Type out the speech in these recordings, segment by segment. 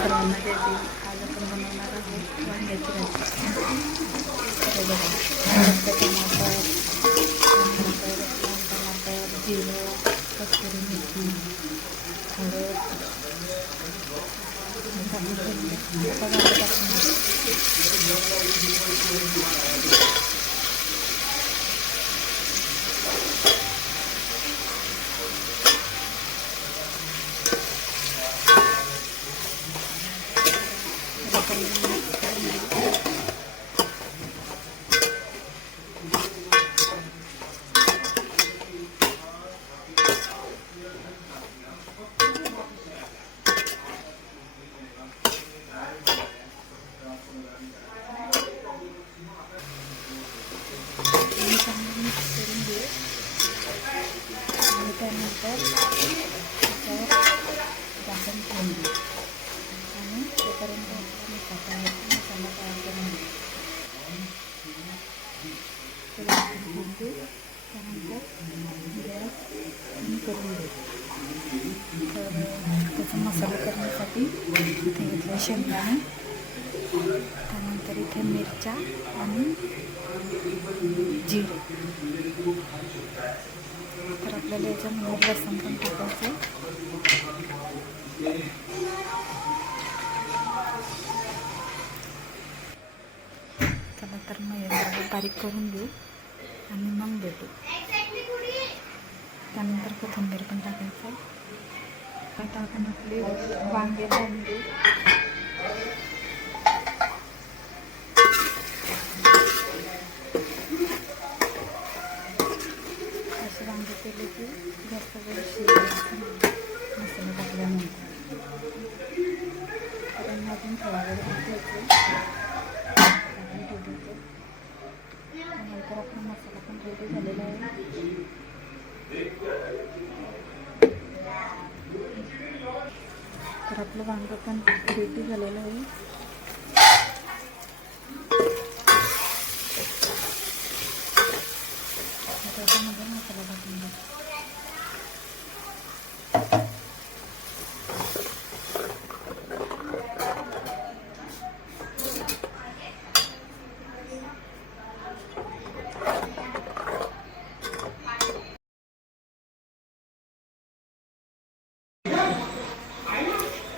सर्वांना जय भीम. आज आपण बनवणार आहोत वांग्याची भाजी. हे बघा, टमाटर, त्यानंतर टमाटर, जिरं, कस्तुरी मेथी, हळद, त्यानंतर त्याच्यावर झाकण ठेवून देऊ आणि तोपर्यंत मसाला तयार करून देऊ. त्यानंतर गॅस कमी करून देऊ. तर त्याचा मसाला करण्यासाठी इथे घेतलं शेंगदाणे, त्यानंतर इथे मिरच्या आणि जिरे. तर आपल्याला याच्यामध्ये लसूण पण टाकायचं. चला तर मग याला बारीक करून घेऊ आणि मग भेटू. त्यानंतर कोथिंबीर पण टाकायचं. आता आपण आपले वांगे भाजून घेऊ. वांगे केले की जास्त वेळ शिजवायचं मसाला टाकल्यानंतर. कारण अजून थोडा वेळ ठेवायचं. त्यानंतर आपला मसाला पण रेडी झालेला आहे. तर आपलं वांगं पण रेडी झालेलं आहे. त्याच्यामध्ये मसाला टाकून द्या.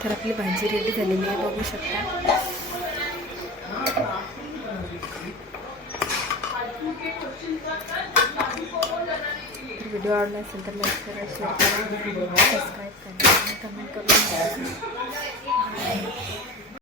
तर आपली भाजी रेडी झालेली आहे, बघू शकता. व्हिडिओ आवडला असेल तर लाईक करा, शेअर करा, सबस्क्राईब करा आणि कमेंट करून